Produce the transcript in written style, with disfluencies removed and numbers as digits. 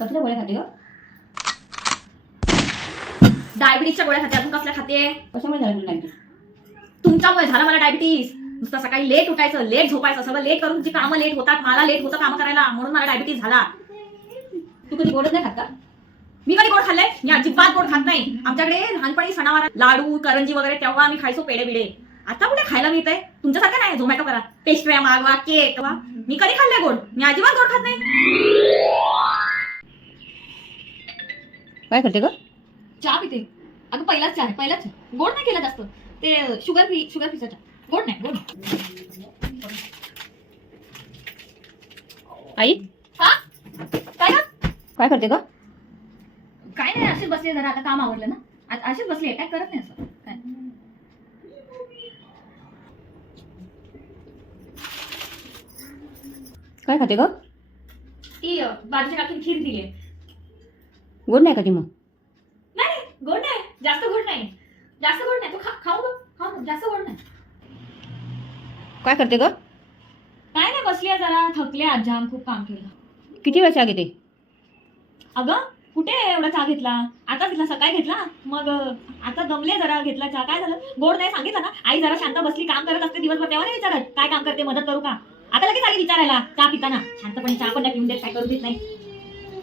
कसल्या गोळ्या खाते ग? डायबिटीसच्या गोळ्या खाते. अजून कसल्या खाते? कशामुळे झालं डायबिटीस? तुमच्यामुळे झालं मला डायबिटीस. नुसतं सकाळी लेट उठायचं, लेट झोपायचं, सगळं लेट करून तुमची कामं लेट होतात. मला लेट होतं कामं करायला, म्हणून मला डायबिटीस झाला. तू कधी गोडच नाही खात का? मी कधी गोड खाल्लंय? मी अजिबात गोड खात नाही. आमच्याकडे लहानपणी सणावार लाडू करंजी वगैरे तेव्हा आम्ही खायचो पेढे बिडे. आता कुठे खायला मिळतंय? तुमच्यासारखं नाही झोमॅटो करा, पेस्ट्र्या मागवा, केक. मी कधी खाल्लंय गोड? मी अजिबात गोड खात नाही. काय करते ग? चहा पिते. अगं पहिलाच चहा आहे, पहिलाच चहा. गोड नाही केला जास्त. ते शुगर फ्रीचा चहा. गोड नाही, गोड नाही. आई हा काय ग? काय करते ग? काय नाही, असेच बसले जरा. आता काम आवडलं ना, असेच बसले. काय करत नाही असं काय. काय खाते ग? ती बाजूच्या काकीने खीर दिली. गोड नाही का ती मग? नाही गोड नाही, जास्त गोड नाही, जास्त गोड नाही. तू खाऊ ग, खाऊ ना, जास्त गोड नाही. काय करते ग? काय नाही, बसली जरा. थकले आज, जाम खूप काम केलं. किती वेळ चहा घेते? अगं कुठे एवढा चहा घेतला? आता घेतला, सकाळी घेतला. मग आता दमले जरा, घेतला चहा. काय झालं? गोड नाही सांगितलं ना. आई जरा शांत बसली, काम करत असते दिवसभर, तेव्हा नाही विचारत काय काम करते, मदत करू का. आता लगेच आली विचारायला चहा पिताना. शांतपणे चहा पण नाही पिऊन देत, काय करू देत नाही.